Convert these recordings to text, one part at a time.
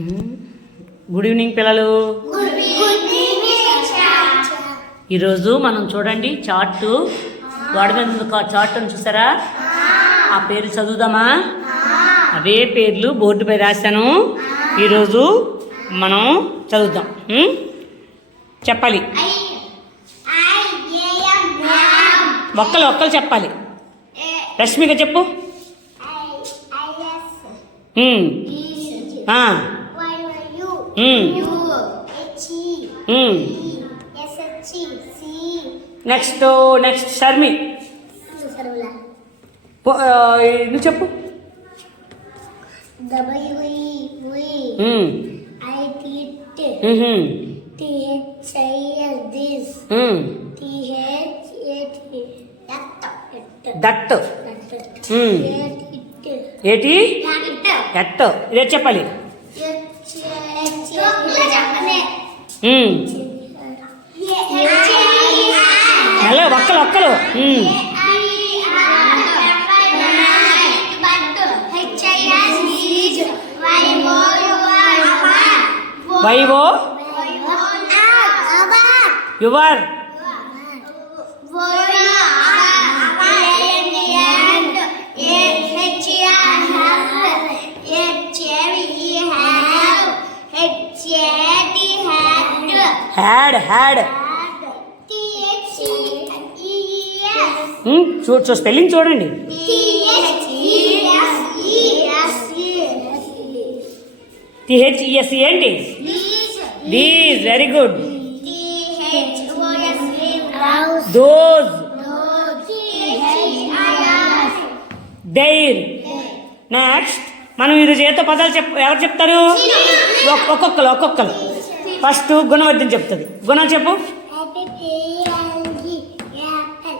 Good evening పిల్లలు. ఈరోజు మనం చూడండి చార్ట్ గోడ మీద చార్ట్ అని చూసారా? ఆ పేర్లు చదువుదామా? అవే పేర్లు బోర్డుపై రాశాను. ఈరోజు మనం చదువుదాం. చెప్పాలి, ఒక్కలు చెప్పాలి. రష్మిక చెప్పు. నెక్స్ట్ శర్మి, నువ్వు చెప్పు. దట్ ఏటి ఎట్ ఇదే చెప్పాలి. హలో ఒక్కలు వైవో యువర్ హ్యాడ్ స్పెల్లింగ్ చూడండి. THESE ఏంటి? These. Very good. Those, their. Next మనం ఈరోజు ఏతో పదాలు ఎవరు చెప్తారు? ఒక్కొక్కరు. ఫస్ట్ గుణవర్ధన్ చెప్తుంది. గుణ చెప్పు.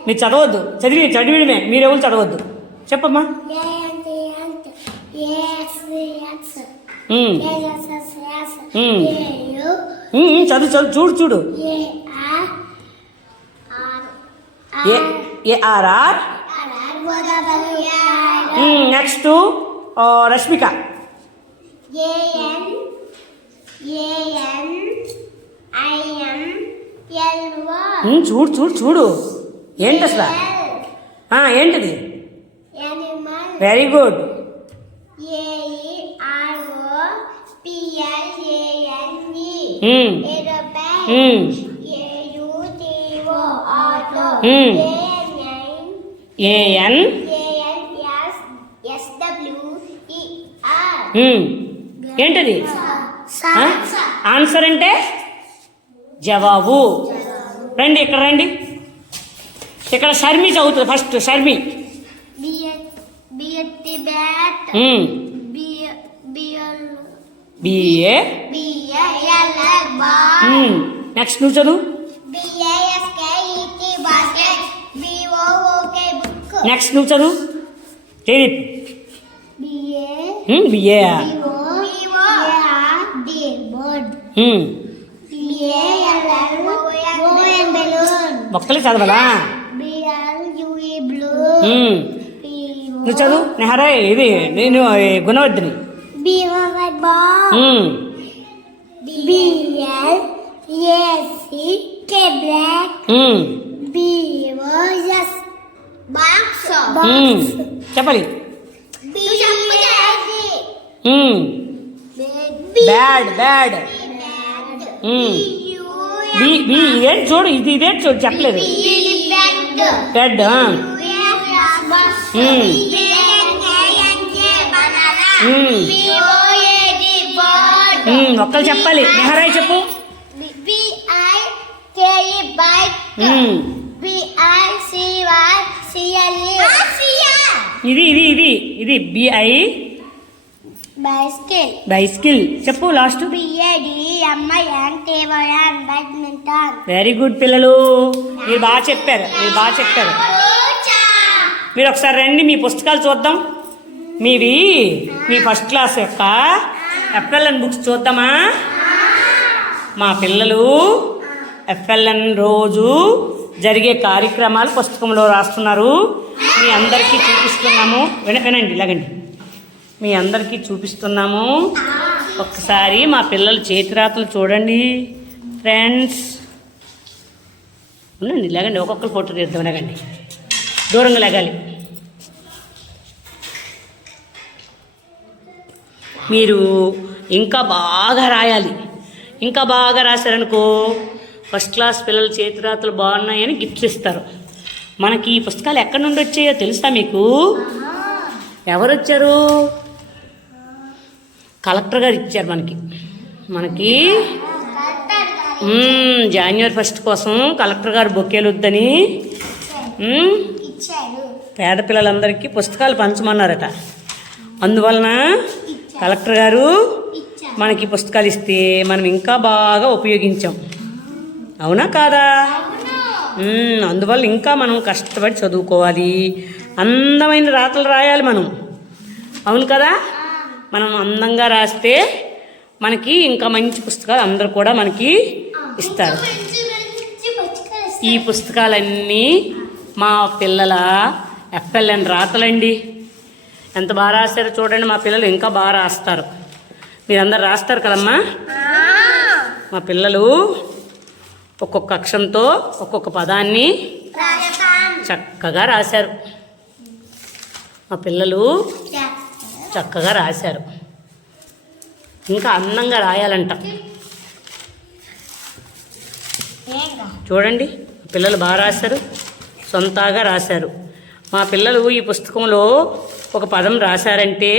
మీరు చదవద్దు, చదివిడమే. మీరెవరు చదవద్దు. చెప్పమ్మా. చదువు చూడు. ARR. నెక్స్ట్ రష్మిక. చూడు ఏంటి అసలు? ఏంటిది? Very good. ఏంటది? ఆన్సర్ అంటే జవాబు. రండి, ఇక్కడ రండి. ఇక్కడ శర్మి చదువుతుంది. ఫస్ట్ శర్మి. BA. నెక్స్ట్ నువ్వు చదువు. నెక్స్ట్ నువ్వు చదువు. జయదీప్. BA. ఒక్కలే చదవాలా? నువ్వు చదువు. నెహరా. ఇది నేను గుణవర్ధిని. చెప్పాలి. బ్యాడ్. ఇదేంటి చూడు, ఇదేంటి చూడు, చెప్పలేదు. బెడ్. ఒక్కరు చెప్పాలి. నెహరాయ్ చెప్పు. ఇది BI. బైస్కిల్ చెప్పు. లాస్ట్. బ్యాడ్మింటన్. వెరీ గుడ్ పిల్లలు, మీరు బాగా చెప్పారు. మీరు ఒకసారి రండి, మీ పుస్తకాలు చూద్దాం. మీ ఫస్ట్ క్లాస్ యొక్క FLN బుక్స్ చూద్దామా? మా పిల్లలు FLN రోజు జరిగే కార్యక్రమాలు పుస్తకంలో రాస్తున్నారు. మీ అందరికీ చూపిస్తున్నాము. వినండి, ఇలాగండి. మీ అందరికీ చూపిస్తున్నాము. ఒక్కసారి మా పిల్లల చేతిరాతలు చూడండి ఫ్రెండ్స్. ఉండండి, లేకండి, ఒక్కొక్కరు ఫోటో తీద్దాం. లేకండి, దూరంగా లేగాలి. మీరు ఇంకా బాగా రాయాలి. ఇంకా బాగా రాశారనుకో ఫస్ట్ క్లాస్ పిల్లల చేతిరాతలు బాగున్నాయని గిఫ్ట్స్ ఇస్తారు. మనకి ఈ పుస్తకాలు ఎక్కడి నుండి వచ్చాయో తెలుసా మీకు? ఎవరు వచ్చారు? కలెక్టర్ గారు ఇచ్చారు మనకి జనవరి 1 కోసం కలెక్టర్ గారు బొకేలు వద్దని పేద పిల్లలందరికీ పుస్తకాలు పంచమన్నారట. అందువలన కలెక్టర్ గారు మనకి పుస్తకాలు ఇస్తే మనం ఇంకా బాగా ఉపయోగించాం. అవునా కాదా? అందువల్ల ఇంకా మనం కష్టపడి చదువుకోవాలి. అందమైన రాతలు రాయాలి మనం. అవును కదా? మనం అందంగా రాస్తే మనకి ఇంకా మంచి పుస్తకాలు అందరూ కూడా మనకి ఇస్తారు. ఈ పుస్తకాలన్నీ మా పిల్లల FLN రాతలండి. ఎంత బాగా రాస్తారో చూడండి. మా పిల్లలు ఇంకా బాగా రాస్తారు. మీరందరూ రాస్తారు కదమ్మా. మా పిల్లలు ఒక్కొక్క అక్షరంతో ఒక్కొక్క పదాన్ని చక్కగా రాశారు. మా పిల్లలు చక్కగా రాశారు. ఇంకా అందంగా రాయాలంట. చూడండి, పిల్లలు బాగా రాశారు, సొంతగా రాశారు. మా పిల్లలు ఈ పుస్తకంలో ఒక పదం రాశారంటే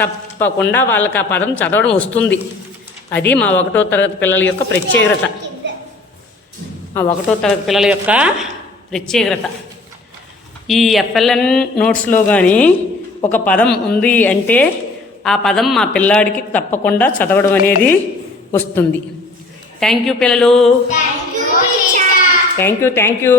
తప్పకుండా వాళ్ళకి ఆ పదం చదవడం వస్తుంది. అది మా 1వ తరగతి పిల్లల యొక్క ప్రత్యేకత. మా 1వ తరగతి పిల్లల యొక్క ప్రత్యేకత. ఈ FLN నోట్స్లో కానీ ఒక పదం ఉంది అంటే ఆ పదం మా పిల్లాడికి తప్పకుండా చదవడం అనేది వస్తుంది. థ్యాంక్ యూ పిల్లలు. Thank you.